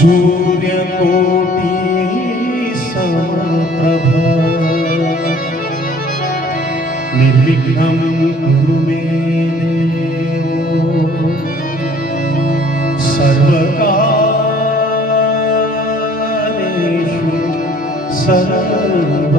સૂર્યકોટી સમપ્રભ નિર્વિઘ્નમ ગુરુ મે સર્વકારેષુ સર્વ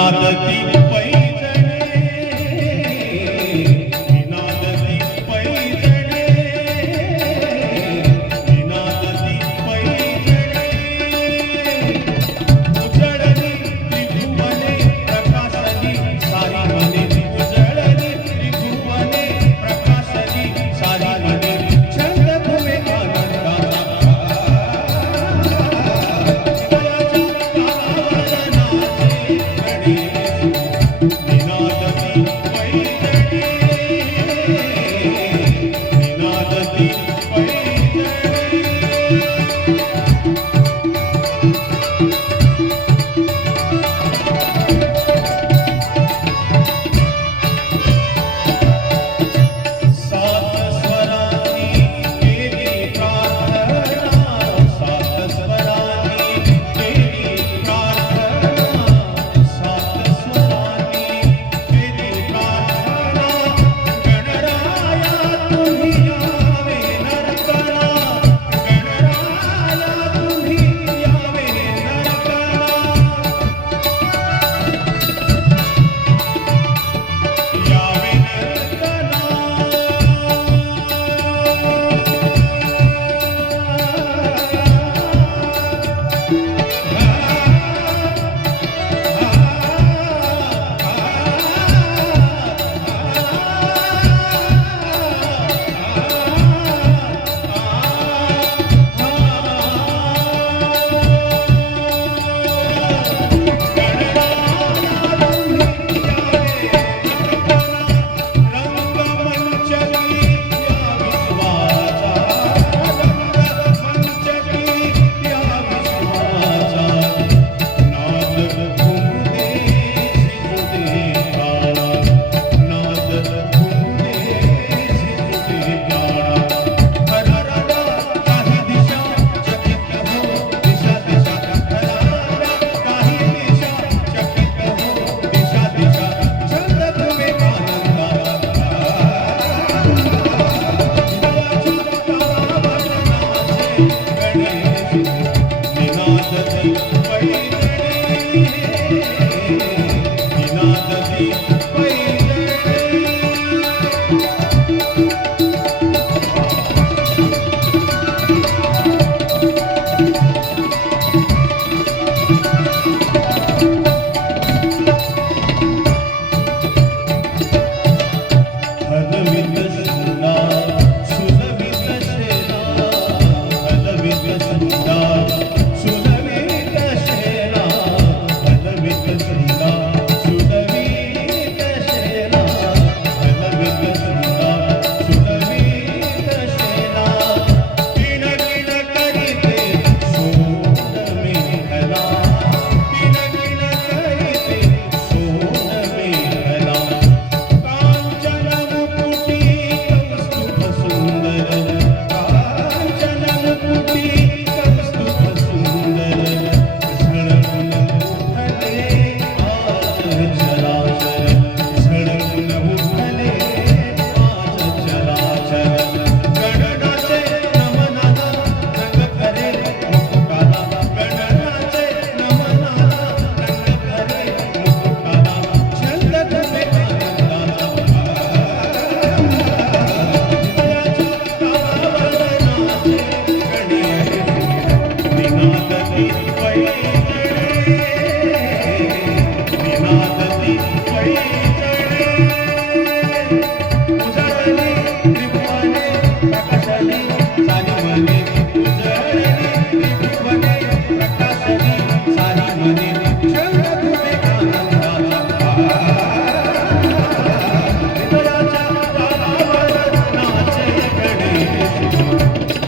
ಜ್ಞಾನದಿ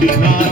Navidad.